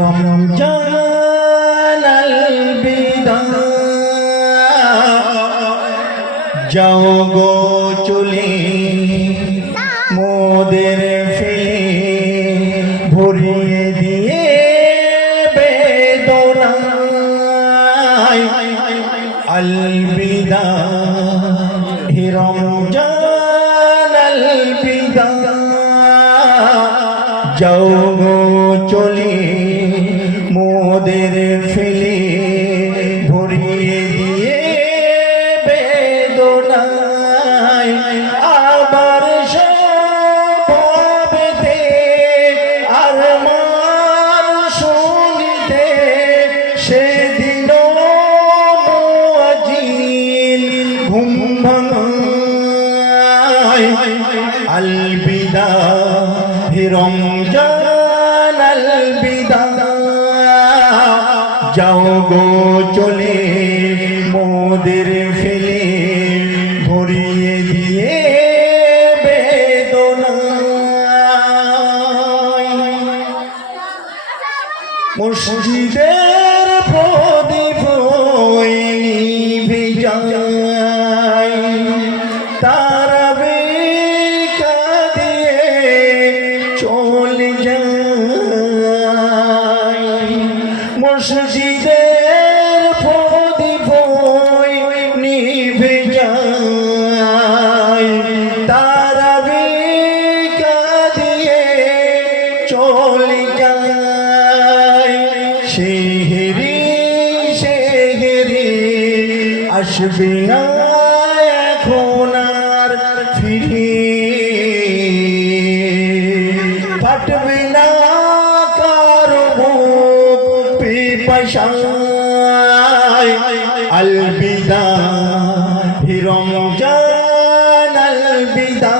রমজান আলবিদা যাও গো চলে মোদের ফেলে ভরিয়ে দিয়ে বেদনায় আলবিদা হে রমজান আলবিদা যাও গো চলে মোদের ফেলে ভরিয়ে দিয়ে বেদনায় আবার সবেতে আর মান শুনিতে সেদিন মুয়াজ্জিন ঘুম ভাঙায় আলবিদা হে রমজান আলবিদা যাও গো চলে মোদের ফেলে ভরিয়ে দিয়ে বেদনায় মসজিদের প্রদীপ নিভে যায় তারাবে কাঁদিয়ে চলে যায় মসজিদের প্রদীপ নিভে যায় তারাবে কাঁদিয়ে চলে যায় সেহেরি সেহেরি আসবে না এখন আর ফিরে ফাটবে না কারো বুক পিপাসায় আলবিদা হে রমজান আলবিদা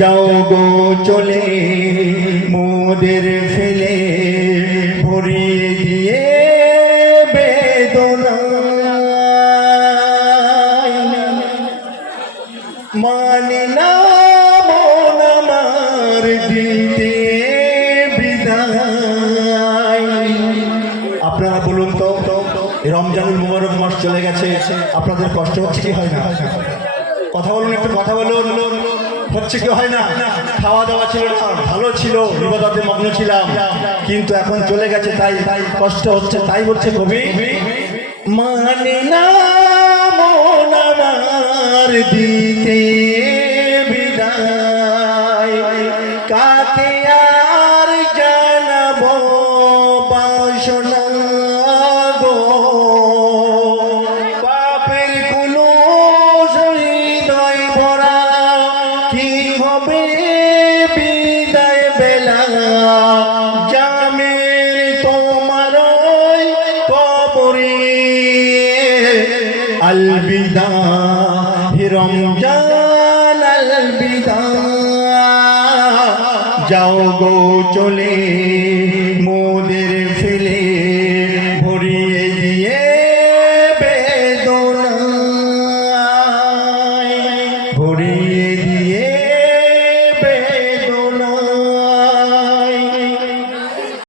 যাও গো চলে মোদের ফেলে ভরিয়ে দিয়ে বেদনায় মানে না মন আমার দিতে বিদায়। আপনারা বলুন তো রমজানুল মুবারক মাস চলে গেছে, আপনাদের কষ্ট হচ্ছে কি হয় না? কথা বলুন, একটু কথা বলুন, হচ্ছে কি হয় না? খাওয়া দাওয়া ছিল না, ভালো ছিল, ইবাদতে মগ্ন ছিলাম, কিন্তু এখন চলে গেছে তাই কষ্ট হচ্ছে। তাই বলছে কবি, মানে না মন আমার দিতে বিদায়, কাকে আর জানাবো বাসনা গো, পাপের কুলুষ হৃদয় ভরা, কি হবে বিদায় বেলা, জামের তোমার কবরে আলবিদা হে রমজান আলবিদা যাও গো চলে